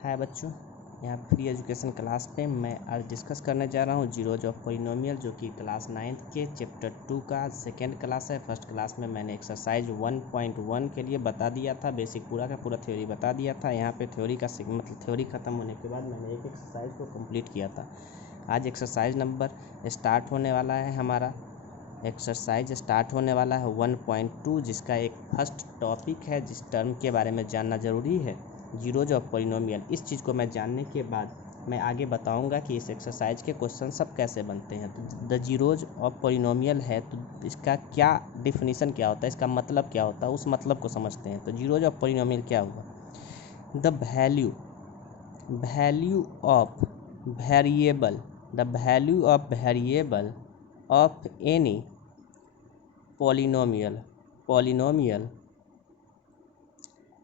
हाय बच्चों, यहाँ free education class पे मैं आज डिस्कस करने जा रहा हूँ जीरोज ऑफ पॉलिनोमियल, जो कि क्लास 9th के चैप्टर 2 का सेकेंड क्लास है। फर्स्ट क्लास में मैंने एक्सरसाइज 1.1 के लिए बता दिया था, बेसिक पूरा का पूरा थ्योरी बता दिया था। यहाँ पे थ्योरी का मतलब थ्योरी ख़त्म होने के बाद मैंने एक एक्सरसाइज को कंप्लीट किया था। आज एक्सरसाइज नंबर स्टार्ट होने वाला है। हमारा एक्सरसाइज स्टार्ट होने वाला है 1.2, जिसका एक फर्स्ट टॉपिक है जिस टर्म के बारे में जानना ज़रूरी है, जीरोज ऑफ पॉलिनोमियल। इस चीज़ को मैं जानने के बाद मैं आगे बताऊंगा कि इस एक्सरसाइज के क्वेश्चन सब कैसे बनते हैं। तो द जीरोज ऑफ पॉलिनोमियल है तो इसका क्या डिफिनीशन क्या होता है, इसका मतलब क्या होता है, उस मतलब को समझते हैं। तो जीरोज ऑफ पॉलिनोमियल क्या हुआ? The value of variable the value of variable of any polynomial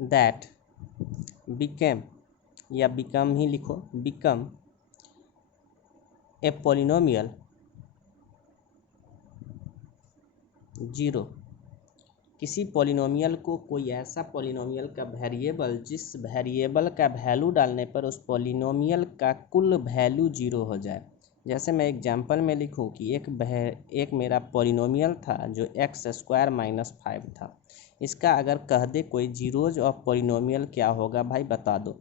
that became या become ही लिखो, become a polynomial जीरो। किसी पॉलिनोमियल को कोई ऐसा पॉलिनोमियल का वेरिएबल जिस वेरिएबल का वैल्यू डालने पर उस पॉलिनोमियल का कुल वैल्यू जीरो हो जाए। जैसे मैं एग्जांपल में लिखूं कि एक मेरा पॉलिनोमियल था जो x² - 5 था। इसका अगर कह दे कोई जीरोज ऑफ पॉलिनोमियल क्या होगा भाई बता दो।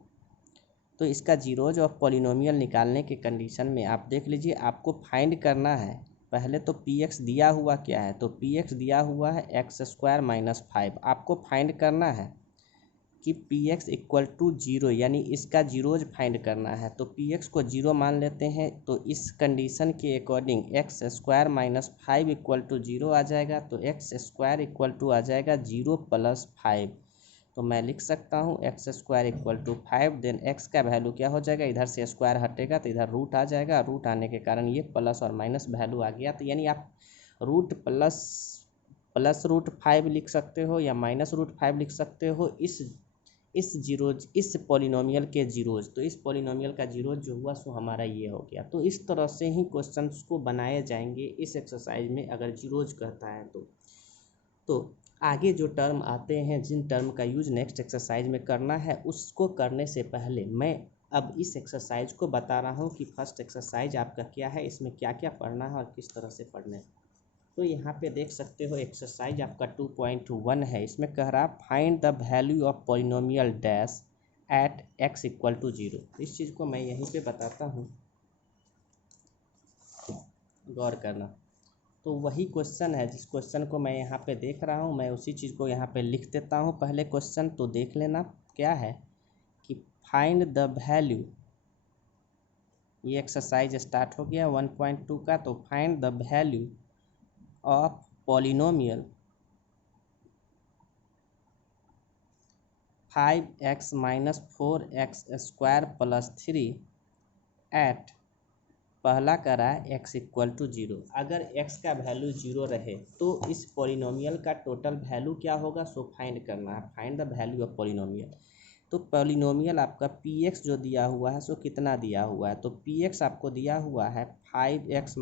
तो इसका जीरोज ऑफ पॉलिनोमियल निकालने के कंडीशन में आप देख लीजिए, आपको फाइंड करना है। पहले तो px दिया हुआ क्या है, तो px दिया हुआ है x² - 5। आपको फाइंड करना है कि px = 0, यानी इसका जीरोज फाइंड करना है। तो px को 0 मान लेते हैं। तो इस कंडीशन के अकॉर्डिंग x² - 5 = 0 आ जाएगा। तो x² आ जाएगा 0 + 5। तो मैं लिख सकता हूँ x² = 5। देन x का वैल्यू क्या हो जाएगा, इधर से स्क्वायर हटेगा तो इधर रूट आ जाएगा। रूट आने के कारण ये प्लस और माइनस वैल्यू आ गया। तो यानी आप रूट प्लस रूट 5 लिख सकते हो या माइनस रूट 5 लिख सकते हो इस पॉलिनोमियल के जीरोज। तो इस पॉलिनोमियल का जीरोज जो हुआ सो हमारा ये हो गया। तो इस तरह से ही क्वेश्चंस को बनाए जाएंगे इस एक्सरसाइज में, अगर जीरोज कहता है तो आगे जो टर्म आते हैं, जिन टर्म का यूज नेक्स्ट एक्सरसाइज में करना है, उसको करने से पहले मैं अब इस एक्सरसाइज को बता रहा हूँ कि फर्स्ट एक्सरसाइज आपका क्या है, इसमें क्या क्या पढ़ना है और किस तरह से पढ़ना है। तो यहाँ पे देख सकते हो एक्सरसाइज आपका 2.1 है। इसमें कह रहा find the value of polynomial dash at x = 0। इस चीज़ को मैं यहीं पे बताता हूँ, गौर करना। तो वही क्वेश्चन है जिस क्वेश्चन को मैं यहाँ पे देख रहा हूँ, मैं उसी चीज़ को यहाँ पे लिख देता हूँ। पहले क्वेश्चन तो देख लेना क्या है कि फाइंड द वैल्यू। ये एक्सरसाइज स्टार्ट हो गया 1.2 का। तो find the value of polynomial 5x - 4x² + 3 at, पहला करा x = 0। अगर x का वैल्यू 0 रहे तो इस पॉलिनोमियल का टोटल वैल्यू क्या होगा सो फाइंड करना है। Find the value of polynomial. तो पॉलिनोमियल आपका px जो दिया हुआ है सो कितना दिया हुआ है, तो px आपको दिया हुआ है 5x -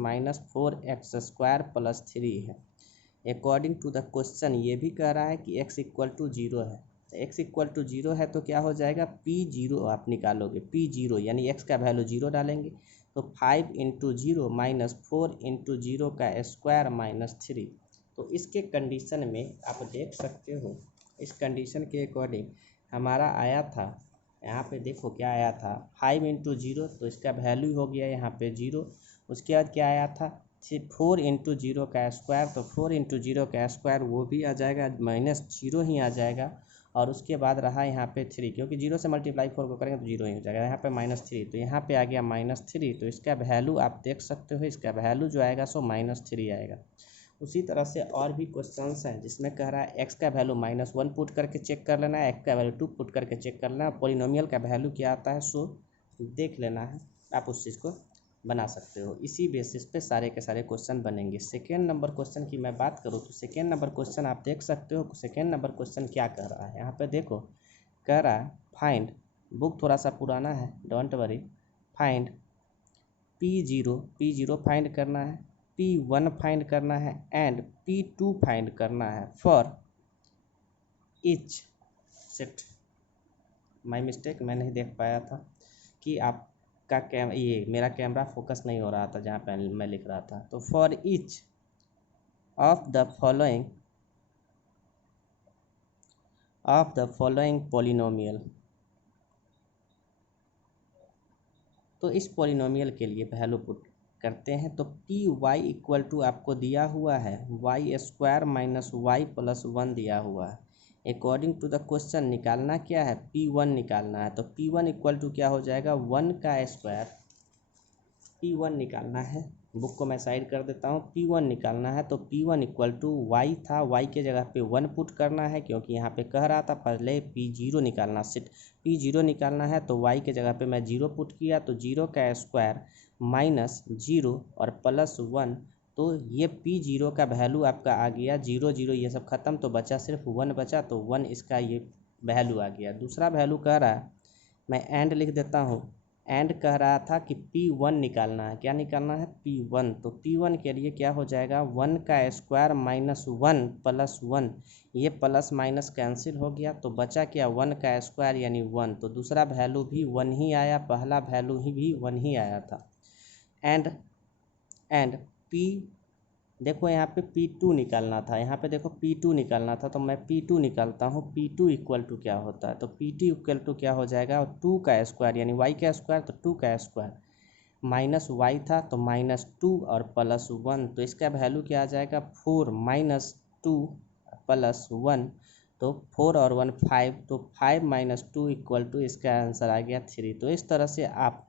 4x² + 3 है। अकॉर्डिंग टू द क्वेश्चन ये भी कह रहा है कि x = 0 है। x = 0 है तो क्या हो जाएगा, p0 आप निकालोगे। p0 यानी x का वैल्यू 0 डालेंगे। तो 5 × 0 - 4 × 0 का स्क्वायर -3। तो इसके कंडीशन में आप देख सकते हो, इस कंडीशन के अकॉर्डिंग हमारा आया था, यहाँ पे देखो क्या आया था, 5 × 0 तो इसका वैल्यू हो गया यहाँ पे 0। उसके बाद क्या आया था 4 × 0 का स्क्वायर। तो 4 × 0 का स्क्वायर वो भी आ जाएगा, -0 ही आ जाएगा। और उसके बाद रहा यहाँ पे 3, क्योंकि 0 से मल्टीप्लाई 4 को करेंगे तो 0 ही हो जाएगा। यहाँ पे -3 तो यहाँ पे आ गया -3। तो इसका वैल्यू आप देख सकते हो, इसका वैल्यू जो आएगा सो -3 आएगा। उसी तरह से और भी क्वेश्चंस हैं जिसमें कह रहा है x का वैल्यू -1 पुट करके चेक कर लेना है, x का वैल्यू 2 पुट करके चेक कर लेना है। पॉलिनोमियल का वैल्यू क्या आता है सो देख लेना है, आप उस चीज़ को बना सकते हो। इसी बेसिस पे सारे के सारे क्वेश्चन बनेंगे। सेकेंड नंबर क्वेश्चन की मैं बात करूँ तो सेकेंड नंबर क्वेश्चन आप देख सकते हो। सेकेंड नंबर क्वेश्चन क्या कह रहा है, यहाँ पे देखो कह रहा है फाइंड, बुक थोड़ा सा पुराना है don't worry, find p0 find करना है, p1 फाइंड करना है एंड p2 फाइंड करना है for each set. My mistake, मैं नहीं देख पाया था कि आपका ये मेरा कैमरा फोकस नहीं हो रहा था जहाँ पे मैं लिख रहा था। तो for each of the following polynomial, तो इस पॉलिनोमियल के लिए वैल्यू पुट करते हैं। तो पी वाई इक्वल टू आपको दिया हुआ है y square minus y plus 1 दिया हुआ है। अकॉर्डिंग टू द क्वेश्चन निकालना क्या है, P1 निकालना है। तो P1 इक्वल टू क्या हो जाएगा, 1 का स्क्वायर, P1 निकालना है। बुक को मैं साइड कर देता हूँ। P1 निकालना है तो P1 इक्वल टू वाई था, वाई के जगह पे 1 पुट करना है क्योंकि यहाँ पे कह रहा था पहले P0 निकालना, P0 निकालना है तो वाई के जगह पे मैं 0 पुट किया, तो 0 का स्क्वायर माइनस 0 और प्लस 1। तो ये P0 का वैल्यू आपका आ गया 0 0, ये सब खत्म, तो बचा सिर्फ 1 बचा, तो 1 इसका ये वैल्यू आ गया। दूसरा वैल्यू कह रहा है, मैं एंड लिख देता हूँ। एंड कह रहा था कि P1 निकालना है, क्या निकालना है, P1। तो P1 के लिए क्या हो जाएगा, 1 का स्क्वायर माइनस 1 प्लस 1, ये प्लस माइनस कैंसिल हो गया, तो बचा क्या, 1 का स्क्वायर यानी 1। तो दूसरा वैल्यू भी 1 ही आया, पहला वैल्यू ही भी 1 ही आया था। एंड P देखो यहाँ पे P2 निकालना था, यहाँ पे देखो P2 निकालना था, तो मैं P2 निकालता हूँ। P2 इक्वल टू क्या होता है, तो P2 इक्वल टू क्या हो जाएगा, 2 का स्क्वायर यानी y का स्क्वायर, तो 2 का स्क्वायर माइनस y था तो माइनस 2 और प्लस 1, तो इसका वैल्यू क्या आ जाएगा, 4 माइनस 2 प्लस 1, तो 4 और 1 5, तो 5 माइनस 2 इक्वल टू इसका आंसर आ गया 3। तो इस तरह से आप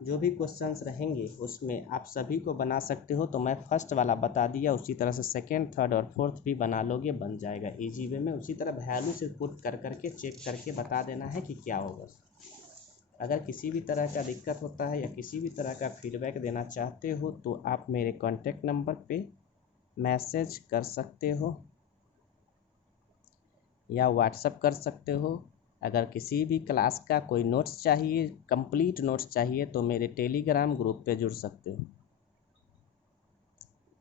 जो भी क्वेश्चंस रहेंगे उसमें आप सभी को बना सकते हो। तो मैं फर्स्ट वाला बता दिया, उसी तरह से सेकंड, थर्ड और फोर्थ भी बना लोगे, बन जाएगा इजी वे में। उसी तरह वैल्यू से पुट कर करके चेक करके बता देना है कि क्या होगा। अगर किसी भी तरह का दिक्कत होता है या किसी भी तरह का फीडबैक देना चाहते हो तो आप मेरे कॉन्टैक्ट नंबर पे मैसेज कर सकते हो या व्हाट्सअप कर सकते हो। अगर किसी भी क्लास का कोई नोट्स चाहिए, कंप्लीट नोट्स चाहिए, तो मेरे टेलीग्राम ग्रुप पे जुड़ सकते हो।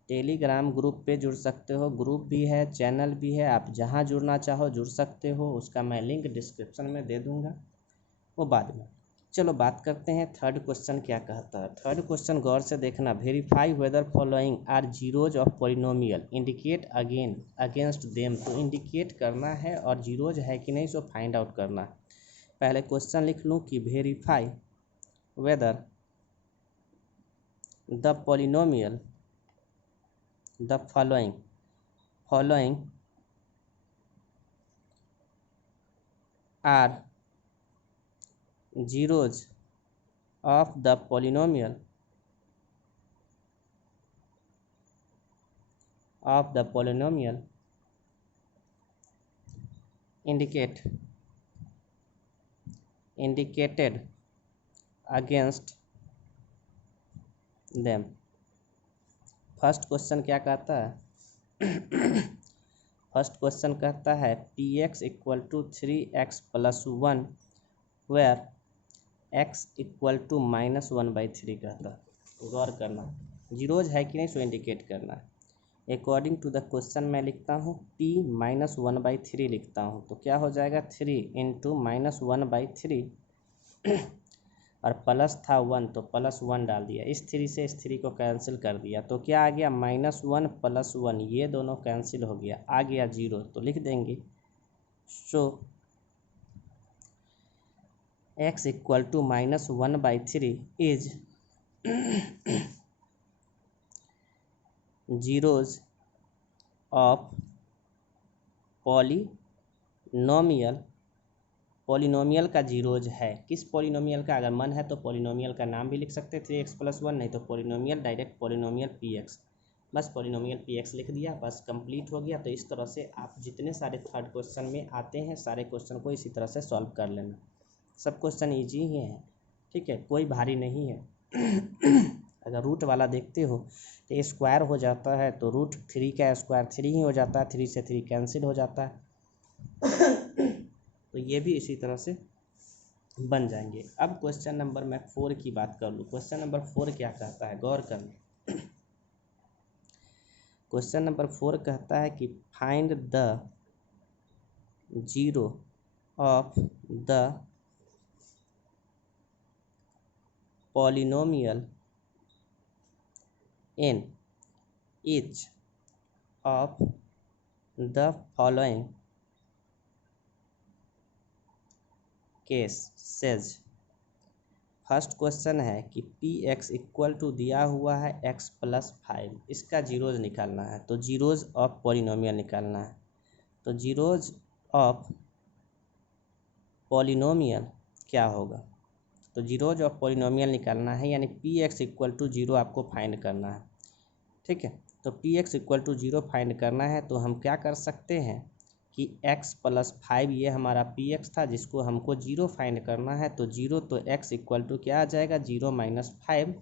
टेलीग्राम ग्रुप पे जुड़ सकते हो, ग्रुप भी है, चैनल भी है, आप जहाँ जुड़ना चाहो जुड़ सकते हो। उसका मैं लिंक डिस्क्रिप्शन में दे दूँगा, वो बाद में। चलो बात करते हैं थर्ड क्वेश्चन क्या कहता है। थर्ड क्वेश्चन गौर से देखना, verify whether following are zeros of polynomial, indicate again against them. तो इंडिकेट करना है और जीरोज है कि नहीं सो फाइंड आउट करना है। पहले क्वेश्चन लिख लूँ कि verify whether the polynomial the following are zeros of the polynomial indicated against them। First question क्या कहता है फर्स्ट क्वेश्चन कहता है px equal to 3x plus 1 where x equal to minus 1/3 कहता है। गौर करना, जीरोज है कि नहीं सो इंडिकेट करना है। अकॉर्डिंग टू द क्वेश्चन मैं लिखता हूँ p माइनस 1/3 लिखता हूँ, तो क्या हो जाएगा 3 इंटू माइनस 1/3 और प्लस था 1 तो प्लस 1 डाल दिया, इस 3 से इस 3 को कैंसिल कर दिया, तो क्या आ गया माइनस 1 प्लस 1, ये दोनों कैंसिल हो गया, आ गया 0। तो लिख देंगे so x equal to minus 1/3 is zeros of polynomial का जीरोज है। किस पॉलिनोमियल का, अगर मन है तो पॉलिनोमियल का नाम भी लिख सकते हैं 3x प्लस 1, नहीं तो पॉलिनोमियल डायरेक्ट पॉलिनोमियल px, बस पॉलिनोमियल px लिख दिया, बस कंप्लीट हो गया। तो इस तरह से आप जितने सारे थर्ड क्वेश्चन में आते हैं सारे क्वेश्चन को इसी तरह से सॉल्व कर लेना। सब क्वेश्चन ईजी ही है, ठीक है, कोई भारी नहीं है। अगर रूट वाला देखते हो तो स्क्वायर हो जाता है, तो रूट 3 का स्क्वायर 3 ही हो जाता है, 3 से 3 कैंसिल हो जाता है। तो ये भी इसी तरह से बन जाएंगे। अब क्वेश्चन नंबर मैं 4 की बात कर लूँ। क्वेश्चन नंबर 4 क्या कहता है, गौर करना। क्वेश्चन नंबर 4 कहता है कि find the zero of the polynomial in each of the following cases। First question है कि पी एक्स इक्वल टू दिया हुआ है एक्स प्लस 5, इसका जीरोज निकालना है। तो जीरोज ऑफ पॉलिनोमियल निकालना है। तो जीरोज ऑफ पॉलिनोमियल क्या होगा? तो जीरोज ऑफ पॉलिनोमियल निकालना है, यानी p x equal to zero आपको फाइंड करना है। ठीक है, तो p x equal to zero find करना है तो हम क्या कर सकते हैं कि x प्लस 5 ये हमारा पी एक्स था, जिसको हमको जीरो फाइंड करना है। तो जीरो तो x इक्वल टू क्या आ जाएगा, जीरो माइनस 5।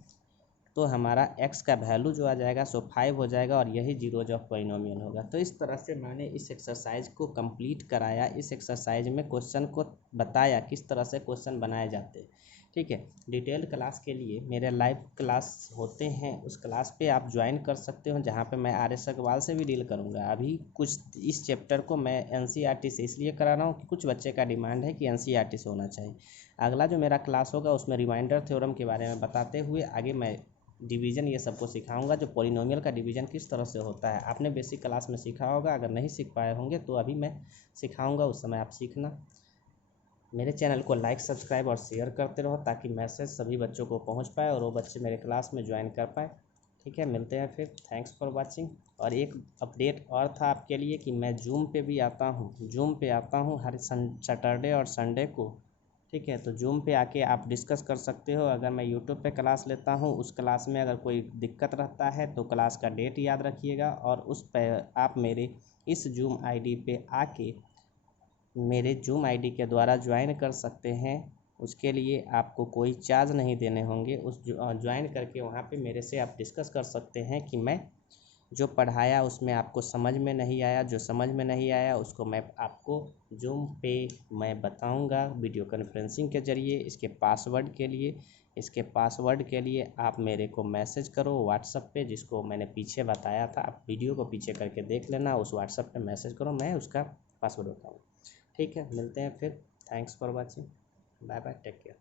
तो हमारा x का वैल्यू जो आ जाएगा सो 5 हो जाएगा, और यही जीरोज ऑफ पॉलिनोमियल होगा। तो इस तरह से मैंने इस एक्सरसाइज को कंप्लीट कराया। इस एक्सरसाइज में क्वेश्चन को बताया किस तरह से क्वेश्चन बनाए जाते हैं। ठीक है, डिटेल क्लास के लिए मेरे लाइव क्लास होते हैं, उस क्लास पे आप ज्वाइन कर सकते हो, जहाँ पे मैं आर एस अग्रवाल से भी डील करूँगा। अभी कुछ इस चैप्टर को मैं एनसीईआरटी से इसलिए करा रहा हूँ कि कुछ बच्चे का डिमांड है कि एनसीईआरटी से होना चाहिए। अगला जो मेरा क्लास होगा उसमें रिमाइंडर थ्योरम के बारे में बताते हुए आगे मैं डिवीज़न ये सबको सिखाऊंगा, जो पॉलिनोमियल का डिवीज़न किस तरह से होता है। आपने बेसिक क्लास में सीखा होगा, अगर नहीं सीख पाए होंगे तो अभी मैं सिखाऊंगा, उस समय आप सीखना। मेरे चैनल को लाइक, सब्सक्राइब और शेयर करते रहो ताकि मैसेज सभी बच्चों को पहुंच पाए और वो बच्चे मेरे क्लास में ज्वाइन कर पाए। ठीक है, मिलते हैं फिर। Thanks for watching. और एक अपडेट और था आपके लिए कि मैं जूम पे भी आता हूँ, जूम पे आता हूँ हर सैटरडे और संडे को। ठीक है, तो जूम पे आके आप डिस्कस कर सकते हो। अगर मैं यूट्यूब पे क्लास लेता हूँ, उस क्लास में अगर कोई दिक्कत रहता है तो क्लास का डेट याद रखिएगा, और उस पर आप मेरे इस जूम आईडी पे आके मेरे जूम आईडी के द्वारा ज्वाइन कर सकते हैं। उसके लिए आपको कोई चार्ज नहीं देने होंगे। उस ज्वाइन करके वहाँ पे मेरे से आप डिस्कस कर सकते हैं कि मैं जो पढ़ाया उसमें आपको समझ में नहीं आया, जो समझ में नहीं आया उसको मैं आपको जूम पे मैं बताऊंगा वीडियो कॉन्फ्रेंसिंग के ज़रिए। इसके पासवर्ड के लिए आप मेरे को मैसेज करो व्हाट्सएप पे, जिसको मैंने पीछे बताया था। आप वीडियो को पीछे करके देख लेना, उस व्हाट्सएप पे मैसेज करो, मैं उसका पासवर्ड बताऊँगा। ठीक है, मिलते हैं फिर। Thanks for watching, bye bye, take care.